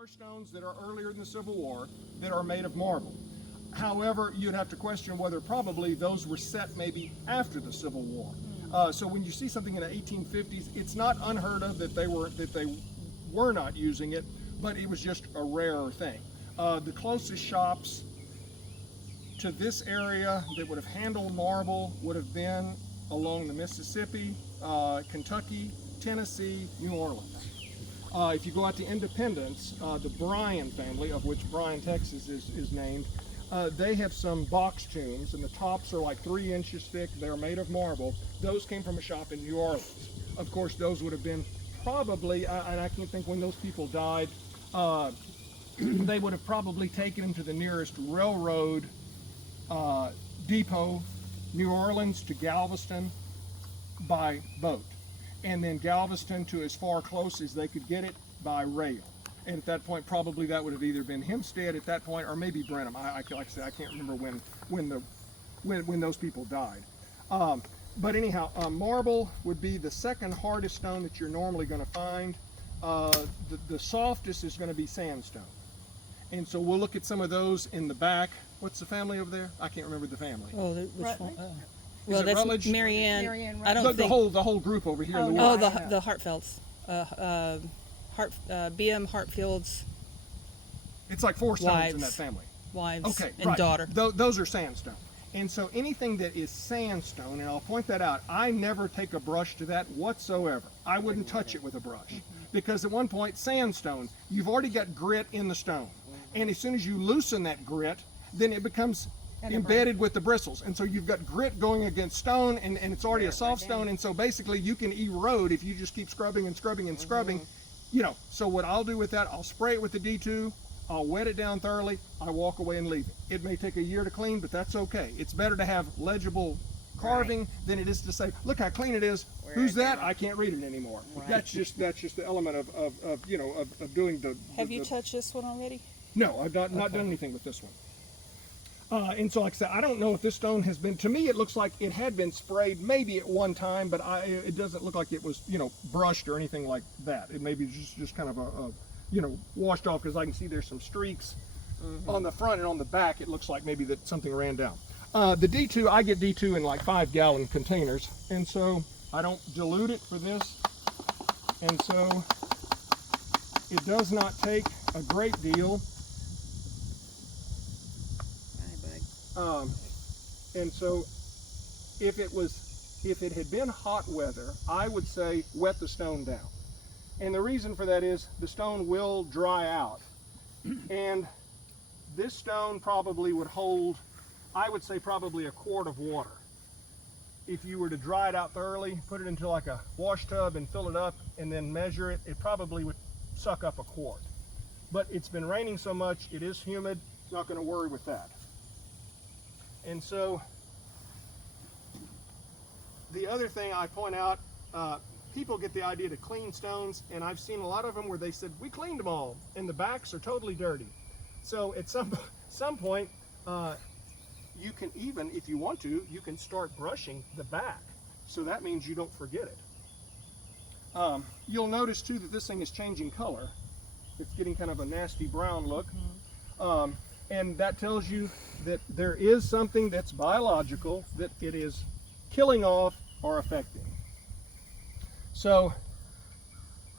are stones that are earlier in the Civil War that are made of marble. However, you'd have to question whether probably those were set maybe after the Civil War. So when you see something in the 1850s, it's not unheard of that they were not using it, but it was just a rarer thing. The closest shops to this area that would have handled marble would have been along the Mississippi, Kentucky, Tennessee, New Orleans. If you go out to Independence, the Bryan family, of which Bryan, Texas is named, they have some box tombs, and the tops are like 3 inches thick. They're made of marble. Those came from a shop in New Orleans. Of course, those would have been probably, and I can't think when those people died, they would have probably taken them to the nearest railroad depot, New Orleans to Galveston, by boat, and then Galveston to as far close as they could get it by rail. And at that point, probably that would have either been Hempstead at that point, or maybe Brenham. Like I said, I can't remember when those people died. But anyhow, marble would be the second hardest stone that you're normally going to find. The softest is going to be sandstone. And so we'll look at some of those in the back. What's the family over there? I can't remember the family. Oh, which one? Well, that's Rutledge? Marianne. I don't the think the whole group over here. the Hartfelds. B.M. Hartfield's. It's like 4 stones in that family. Wives okay, and right. daughter. Those are sandstone. And so anything that is sandstone, and I'll point that out, I never take a brush to that whatsoever. I wouldn't touch it with a brush. Because at one point, sandstone, you've already got grit in the stone. And as soon as you loosen that grit, then it becomes embedded with the bristles. And so you've got grit going against stone, and it's already a soft stone. And so basically you can erode if you just keep scrubbing and scrubbing and scrubbing. You know, so what I'll do with that, I'll spray it with the D2, I'll wet it down thoroughly, I walk away and leave it. It may take a year to clean, but that's okay. It's better to have legible carving than it is to say, look how clean it is. Who's that? I can't read it anymore. Right. That's just the element of doing the. Have you touched this one already? No, I've not done anything with this one. And so like I said, I don't know if this stone has been, to me it looks like it had been sprayed maybe at one time, but it doesn't look like it was, brushed or anything like that. It may be just kind of a washed off, because I can see there's some streaks on the front, and on the back it looks like maybe that something ran down. The D2, I get D2 in like 5-gallon containers, and so I don't dilute it for this, and so it does not take a great deal. And so if it had been hot weather, I would say wet the stone down. And the reason for that is the stone will dry out. And this stone probably would hold, I would say, probably a quart of water. If you were to dry it out thoroughly, put it into like a wash tub and fill it up and then measure it, it probably would suck up a quart. But it's been raining so much, it is humid, not going to worry with that. And so the other thing I point out, people get the idea to clean stones, and I've seen a lot of them where they said, we cleaned them all, and the backs are totally dirty. So at some point, you can even, if you want to, you can start brushing the back. So that means you don't forget it. You'll notice too that this thing is changing color. It's getting kind of a nasty brown look. And that tells you that there is something that's biological that it is killing off or affecting. So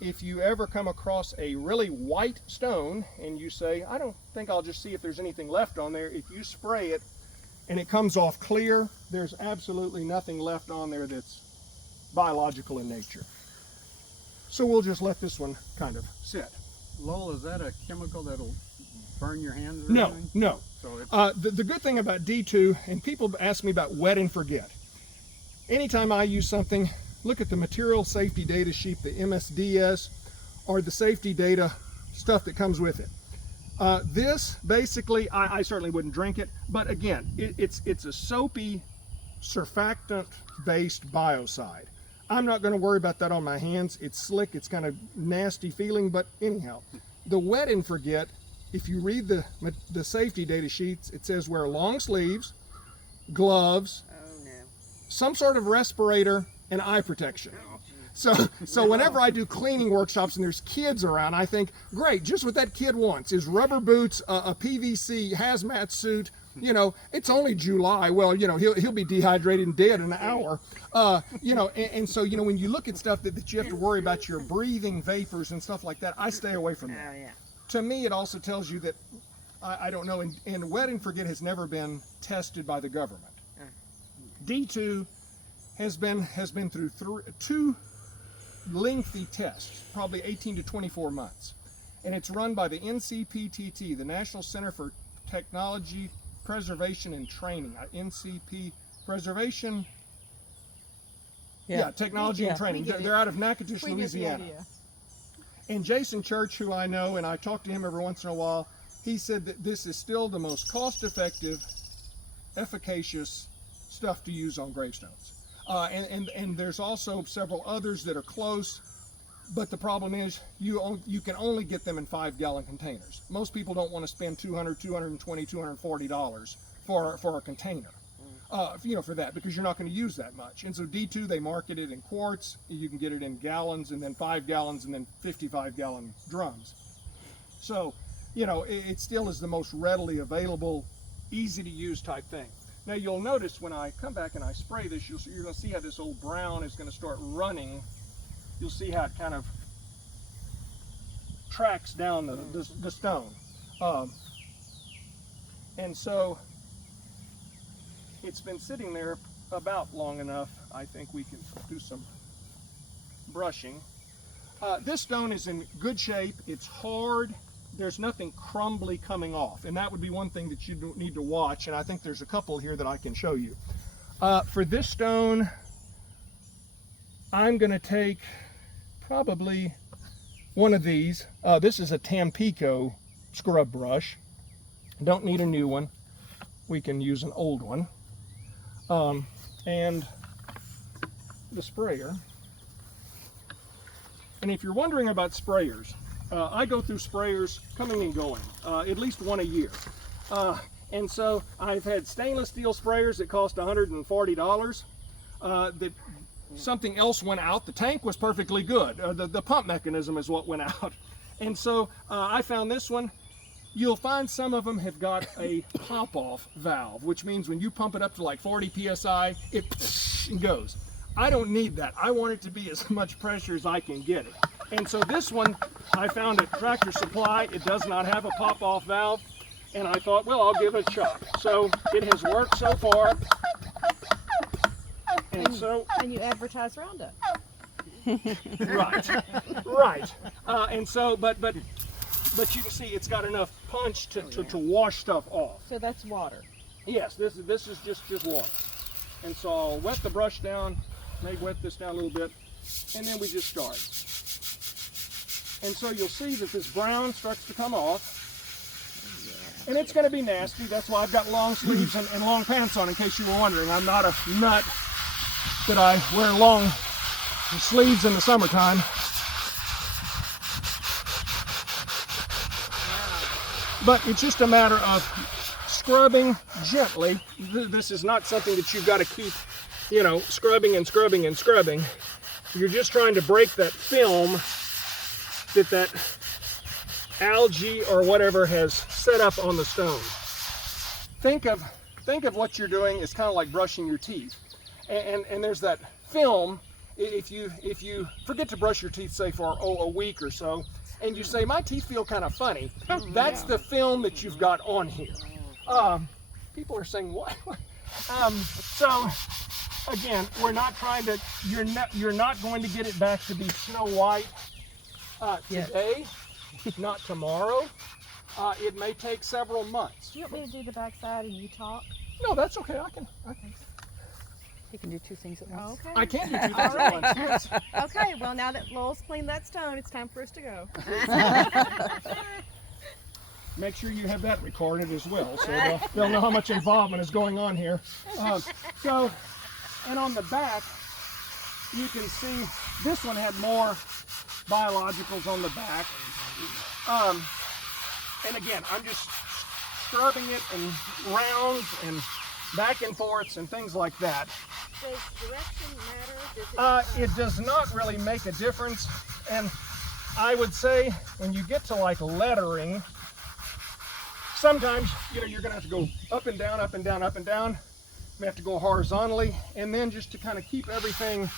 if you ever come across a really white stone and you say, I don't think I'll just see if there's anything left on there, if you spray it and it comes off clear, there's absolutely nothing left on there that's biological in nature. So we'll just let this one kind of sit. Lowell, is that a chemical that'll burn your hands or No, anything? no. So the good thing about D2, and people ask me about wet and forget. Anytime I use something, look at the material safety data sheet, the MSDS, or the safety data stuff that comes with it. This, basically, I certainly wouldn't drink it, but again, it's a soapy, surfactant-based biocide. I'm not going to worry about that on my hands. It's slick, it's kind of nasty feeling, but anyhow, the wet and forget, if you read the safety data sheets, it says wear long sleeves, gloves, some sort of respirator, and eye protection. So whenever I do cleaning workshops and there's kids around, I think, great, just what that kid wants is rubber boots, a PVC hazmat suit. You know, it's only July. Well, you know, he'll be dehydrated and dead in an hour. You know, and so, you know, when you look at stuff that you have to worry about your breathing vapors and stuff like that, I stay away from that. Oh, yeah. To me, it also tells you that, I don't know, and wet and forget has never been tested by the government. D2 has been through two lengthy tests, probably 18 to 24 months. And it's run by the NCPTT, the National Center for Technology Preservation and Training. NCP Preservation, Technology and Training. They're out of Natchitoches, Louisiana. And Jason Church, who I know, and I talk to him every once in a while, he said that this is still the most cost-effective, efficacious stuff to use on gravestones. And there's also several others that are close, but the problem is you can only get them in 5-gallon containers. Most people don't want to spend $200, $220, $240 for a container, you know, for that, because you're not going to use that much. And so D2, they market it in quarts. You can get it in gallons, and then 5 gallons, and then 55-gallon drums. So, you know, it still is the most readily available, easy to use type thing. Now you'll notice when I come back and I spray this, you're going to see how this old brown is going to start running. You'll see how it kind of tracks down the stone. And so it's been sitting there about long enough. I think we can do some brushing. This stone is in good shape. It's hard. There's nothing crumbly coming off, and that would be one thing that you need to watch, and I think there's a couple here that I can show you. For this stone, I'm going to take probably one of these. This is a Tampico scrub brush. Don't need a new one. We can use an old one. And the sprayer. And if you're wondering about sprayers, I go through sprayers coming and going, at least one a year. And so I've had stainless steel sprayers that cost $140. That something else went out. The tank was perfectly good. The pump mechanism is what went out. And so I found this one. You'll find some of them have got a pop-off valve, which means when you pump it up to like 40 psi, it goes. I don't need that. I want it to be as much pressure as I can get it. And so this one I found at Tractor Supply. It does not have a pop-off valve, and I thought, well, I'll give it a shot. So it has worked so far. And you advertise Roundup. Right. And so, but you can see it's got enough punch to wash stuff off. So that's water. Yes, this is just water. And so I'll wet the brush down, maybe wet this down a little bit, and then we just start. And so you'll see that this brown starts to come off. And it's going to be nasty. That's why I've got long sleeves and long pants on, in case you were wondering. I'm not a nut that I wear long sleeves in the summertime. But it's just a matter of scrubbing gently. This is not something that you've got to keep, you know, scrubbing and scrubbing and scrubbing. You're just trying to break that film that algae or whatever has set up on the stone. Think of what you're doing as kind of like brushing your teeth. And there's that film. If you forget to brush your teeth, say for a week or so, and you say, my teeth feel kind of funny, that's the film that you've got on here. People are saying, what? So again, we're not trying to, you're not going to get it back to be snow white today, not tomorrow. It may take several months. Do you want me to do the backside and you talk? No, that's okay. I can. You can do two things at once. Okay. I can do 2 things at once. Okay, well now that Lowell's cleaned that stone, it's time for us to go. Make sure you have that recorded as well, so they'll know how much involvement is going on here. So, and on the back, you can see this one had more biologicals on the back. And again, I'm just scrubbing it in rounds and back and forths and things like that. Does direction matter? Does It does not really make a difference, and I would say when you get to like lettering, sometimes you're gonna have to go up and down, up and down, up and down. You have to go horizontally, and then just to kind of keep everything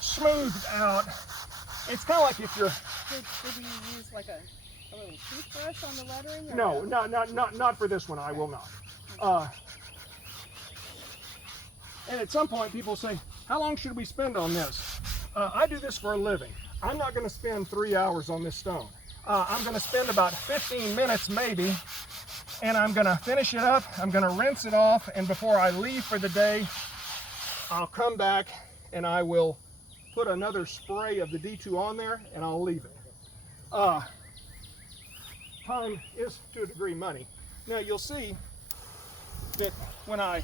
smoothed out. It's kind of like if you're. Did you use like a little toothbrush on the lettering? Or No, not for this one. I will not. And at some point, people say, "How long should we spend on this?" I do this for a living. I'm not going to spend 3 hours on this stone. I'm going to spend about 15 minutes maybe, and I'm going to finish it up. I'm going to rinse it off, and before I leave for the day, I'll come back and I will put another spray of the D2 on there, and I'll leave it. Time is, to a degree, money. Now you'll see that when I,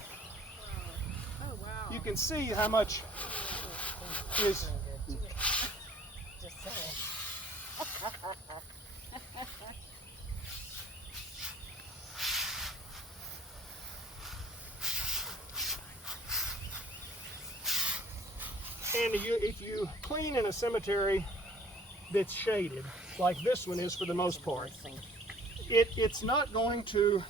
Oh wow. you can see how much is. Just saying. And if you clean in a cemetery that's shaded, like this one is for the most part, it's not going to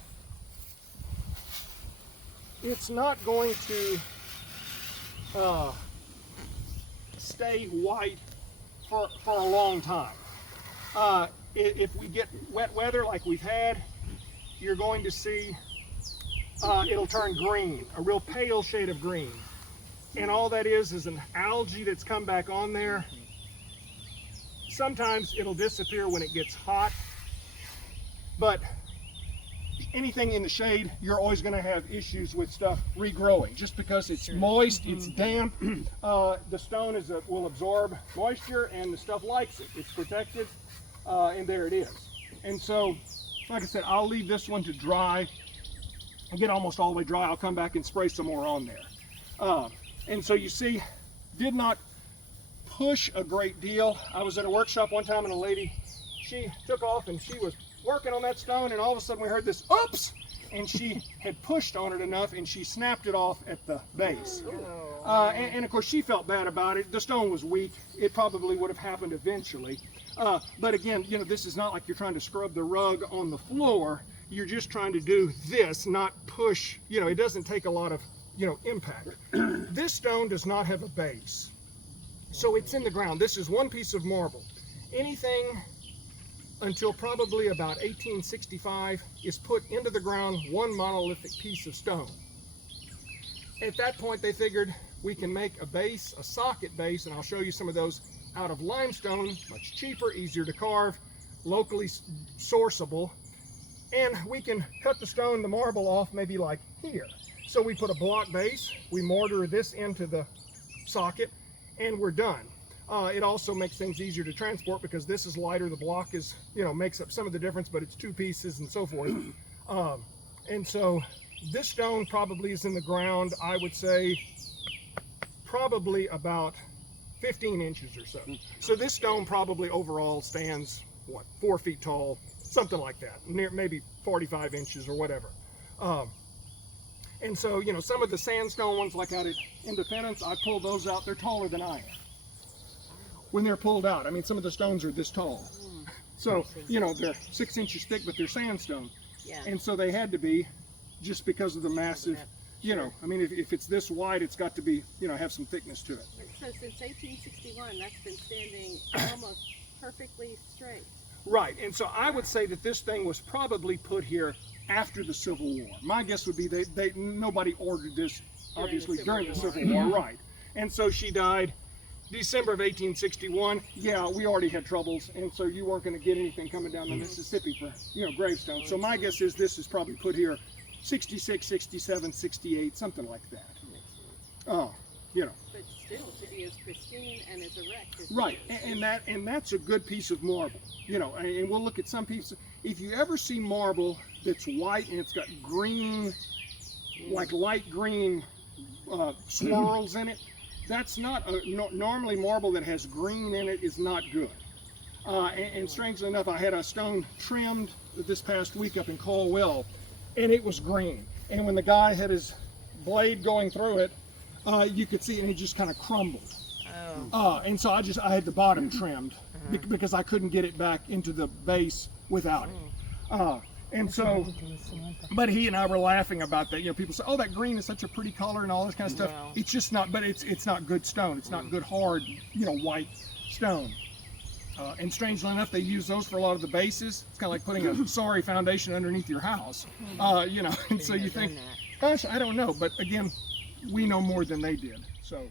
stay white for a long time. If we get wet weather like we've had, you're going to see it'll turn green, a real pale shade of green. And all that is an algae that's come back on there. Sometimes it'll disappear when it gets hot, but anything in the shade, you're always going to have issues with stuff regrowing. Just because it's moist, it's damp, the stone will absorb moisture, and the stuff likes it. It's protected, and there it is. And so, like I said, I'll leave this one to dry. I'll get almost all the way dry. I'll come back and spray some more on there. And so you see, did not push a great deal. I was at a workshop one time, and a lady, she took off and she was working on that stone, and all of a sudden we heard this, oops! And she had pushed on it enough, and she snapped it off at the base. And of course she felt bad about it. The stone was weak. It probably would have happened eventually. But again, this is not like you're trying to scrub the rug on the floor. You're just trying to do this, not push. It doesn't take a lot of impact. This stone does not have a base, so it's in the ground. This is one piece of marble. Anything until probably about 1865 is put into the ground, one monolithic piece of stone. At that point, they figured we can make a base, a socket base, and I'll show you some of those, out of limestone, much cheaper, easier to carve, locally sourceable, and we can cut the stone, the marble off maybe like here. So we put a block base, we mortar this into the socket, and we're done. It also makes things easier to transport because this is lighter. The block is, makes up some of the difference, but it's two pieces and so forth. And so this stone probably is in the ground, I would say, probably about 15 inches or so. So this stone probably overall stands, 4 feet tall, something like that, near maybe 45 inches or whatever. And so, some of the sandstone ones like out at Independence, I pulled those out. They're taller than I am. When they're pulled out, I mean, some of the stones are this tall. So, they're 6 inches thick, but they're sandstone. Yeah. And so they had to be, just because of the massive, I mean, if it's this wide, it's got to be, have some thickness to it. So since 1861, that's been standing almost perfectly straight. Right, and so I would say that this thing was probably put here after the Civil War. My guess would be nobody ordered this, obviously, during the Civil War, right. And so she died December of 1861. Yeah, we already had troubles, and so you weren't going to get anything coming down the Mississippi for, gravestones. So my guess is this is probably put here 66, 67, 68, something like that. Oh, But still, to be as pristine and as erect as right, and that's a good piece of marble, and we'll look at some pieces. If you ever see marble that's white and it's got green, like light green swirls in it, that's not normally marble that has green in it is not good. And strangely enough, I had a stone trimmed this past week up in Caldwell, and it was green. And when the guy had his blade going through it, you could see, and it just kind of crumbled. Oh. And so I had the bottom trimmed because I couldn't get it back into the base without it. And so, but he and I were laughing about that. You know, people say, "Oh, that green is such a pretty color," and all this kind of stuff. Wow. It's just not. But it's not good stone. It's not good hard, you know, white stone. And strangely enough, they use those for a lot of the bases. It's kind of like putting a sorry foundation underneath your house. You know, and so you think, gosh, I don't know. But again, we know more than they did. So.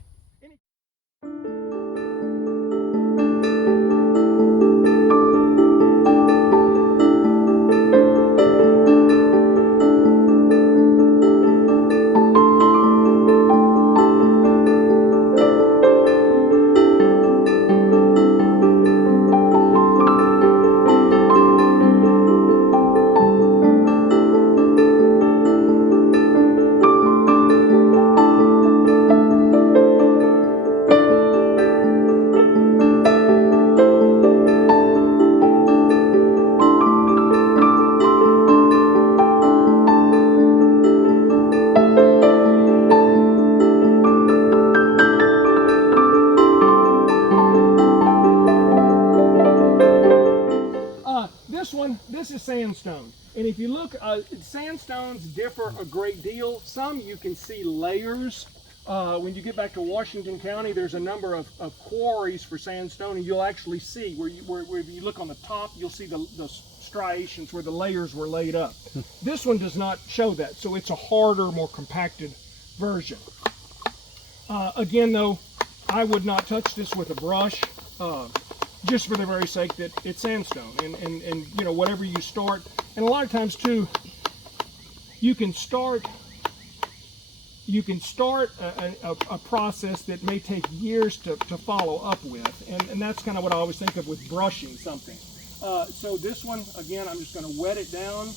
This is sandstone, and if you look, sandstones differ a great deal. Some you can see layers. When you get back to Washington County, there's a number of quarries for sandstone, and you'll actually see where you look on the top, you'll see the striations where the layers were laid up. This one does not show that, so it's a harder, more compacted version. Again, though, I would not touch this with a brush. Just for the very sake that it's sandstone, and you know, whatever you start, and a lot of times too, you can start a process that may take years to follow up with, and that's kind of what I always think of with brushing something. So this one, again, I'm just going to wet it down,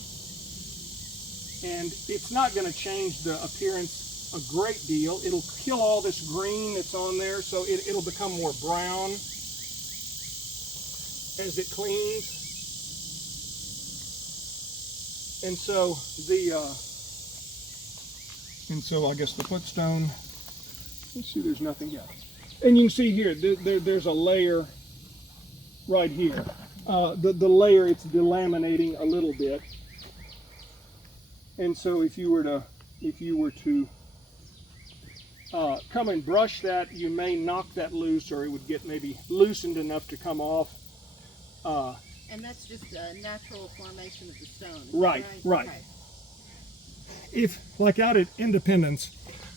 and it's not going to change the appearance a great deal. It'll kill all this green that's on there, so it'll become more brown as it cleans. And so I guess the footstone, let's see, there's nothing yet. And you can see here, there's a layer right here. The layer, it's delaminating a little bit. And so if you were to come and brush that, you may knock that loose, or it would get maybe loosened enough to come off. And that's just a natural formation of the stone. Right. Okay. If, like out at Independence,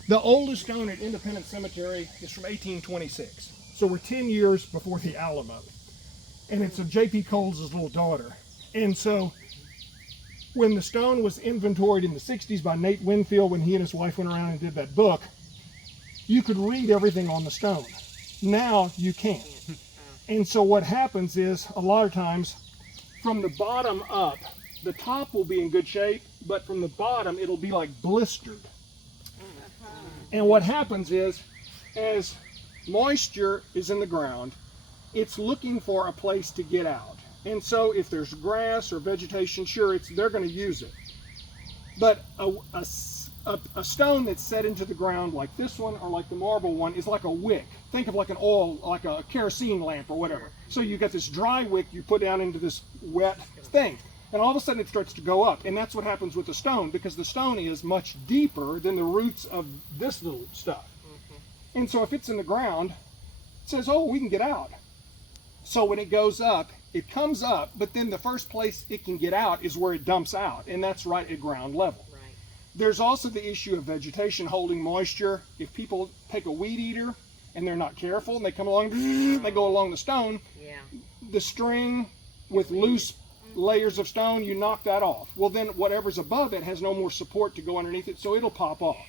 the oldest stone at Independence Cemetery is from 1826. So we're 10 years before the Alamo. And it's of J.P. Coles' little daughter. And so when the stone was inventoried in the 60s by Nate Winfield, when he and his wife went around and did that book, you could read everything on the stone. Now you can't. And so what happens is, a lot of times, from the bottom up, the top will be in good shape, but from the bottom, it'll be like blistered. And what happens is, as moisture is in the ground, it's looking for a place to get out. And so if there's grass or vegetation, sure, they're going to use it. But a stone that's set into the ground like this one or like the marble one is like a wick. Think of like an oil, like a kerosene lamp or whatever. So you got this dry wick you put down into this wet thing, and all of a sudden it starts to go up. And that's what happens with the stone, because the stone is much deeper than the roots of this little stuff. And so if it's in the ground, it says, oh, we can get out. So when it goes up, it comes up, but then the first place it can get out is where it dumps out, and that's right at ground level. There's also the issue of vegetation holding moisture. If people take a weed eater and they're not careful and they come along, they go along the stone, the string with loose layers of stone, you knock that off. Well, then whatever's above it has no more support to go underneath it, so it'll pop off.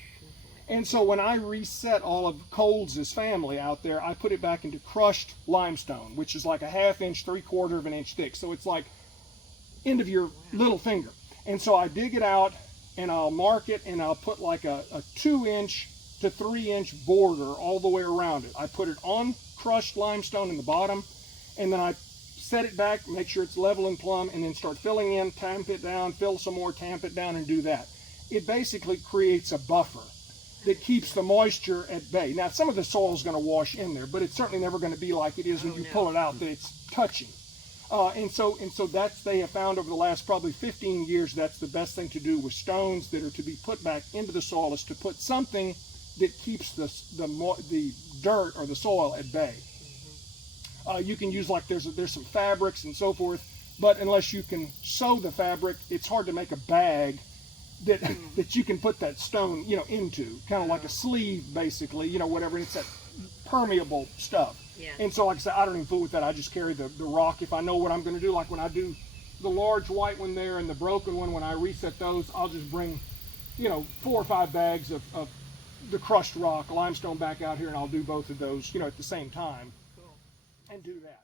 And so when I reset all of Coles' family out there, I put it back into crushed limestone, which is like a 1/2 inch, 3/4 of an inch thick. So it's like end of your little finger. And so I dig it out, and I'll mark it, and I'll put like a 2-inch to 3-inch border all the way around it. I put it on crushed limestone in the bottom, and then I set it back, make sure it's level and plumb, and then start filling in, tamp it down, fill some more, tamp it down, and do that. It basically creates a buffer. that keeps the moisture at bay. Now, some of the soil is going to wash in there, but it's certainly never going to be like it is when you pull it out that it's touching. And so that's, they have found over the last probably 15 years, that's the best thing to do with stones that are to be put back into the soil, is to put something that keeps the dirt or the soil at bay. You can use, like, there's some fabrics and so forth, but unless you can sew the fabric, it's hard to make a bag that that you can put that stone, into, kind of like a sleeve, basically, whatever. It's that permeable stuff. Yeah. And so, like I said, I don't even fool with that. I just carry the rock if I know what I'm going to do. Like when I do the large white one there and the broken one, when I reset those, I'll just bring, 4 or 5 bags of the crushed rock, limestone, back out here, and I'll do both of those, at the same time. Cool. And do that.